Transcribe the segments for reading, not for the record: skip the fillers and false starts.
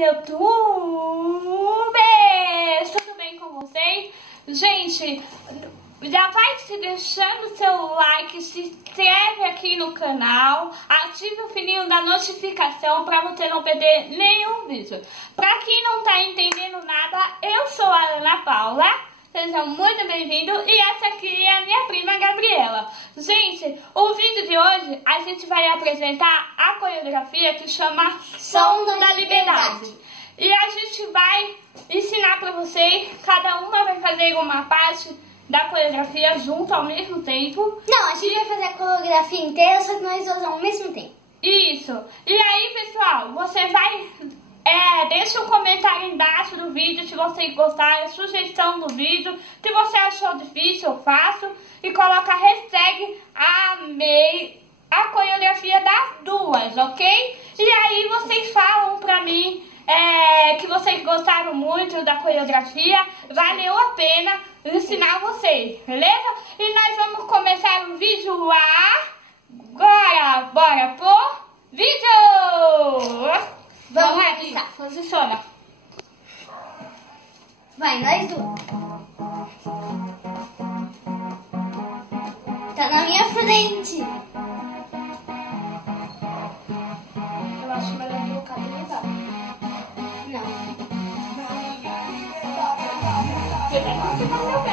YouTube! Tudo bem com vocês? Gente, já vai se deixando seu like, se inscreve aqui no canal, ative o sininho da notificação para você não perder nenhum vídeo. Para quem não tá entendendo nada, eu sou a Ana Paula. Sejam muito bem-vindos e essa aqui é a minha prima Gabriela. Gente, o vídeo de hoje a gente vai apresentar a coreografia que chama Som da Liberdade. E a gente vai ensinar para vocês, cada uma vai fazer uma parte da coreografia junto ao mesmo tempo. Não, a gente vai fazer a coreografia inteira, só que nós duas ao mesmo tempo. Isso. E aí, pessoal, você vai... deixa um comentário embaixo do vídeo se vocês gostaram, sugestão do vídeo, se você achou difícil ou fácil, e coloca a hashtag amei a coreografia das duas, ok? E aí vocês falam pra mim que vocês gostaram muito da coreografia, valeu a pena ensinar vocês, beleza? E nós vamos começar o vídeo agora, bora pro vídeo! Vamos lá, posiciona. Vai, nós duas. Tá na minha frente. Eu acho melhor colocar delegado. Não. Eu tenho que ficar meu bem.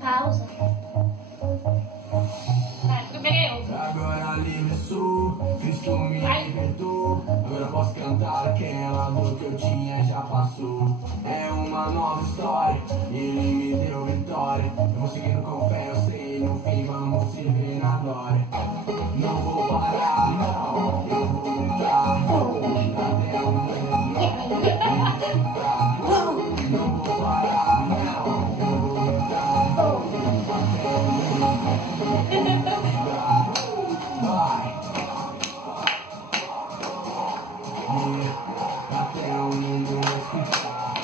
Pausa. Vai, primeiro. Agora livre sou, Cristo me libertou. Agora posso cantar aquela dor que eu tinha já passou. É uma nova história, ele me deu vitória. Eu vou seguindo com fé, eu sei, no fim vamos se ver na glória. Não vou parar, não, eu vou lutar até o mundo me escutar. Não vou parar, não, eu vou lutar até o mundo me escutar. Vai. Até o mundo me escutar.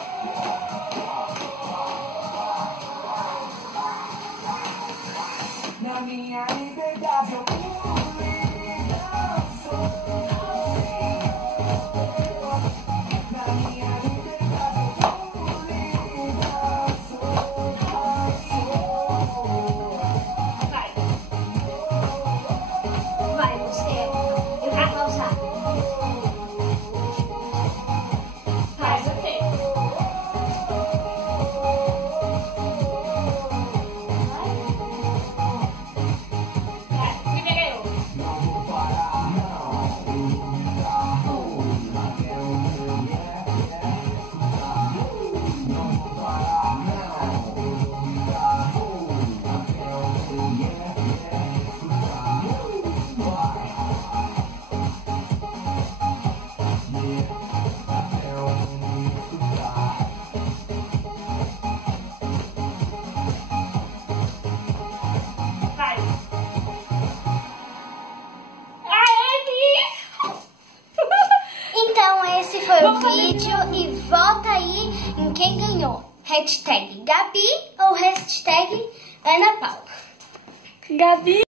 Na minha liberdade eu pulo livre. hashtag Gabi ou hashtag Ana Paula. Gabi.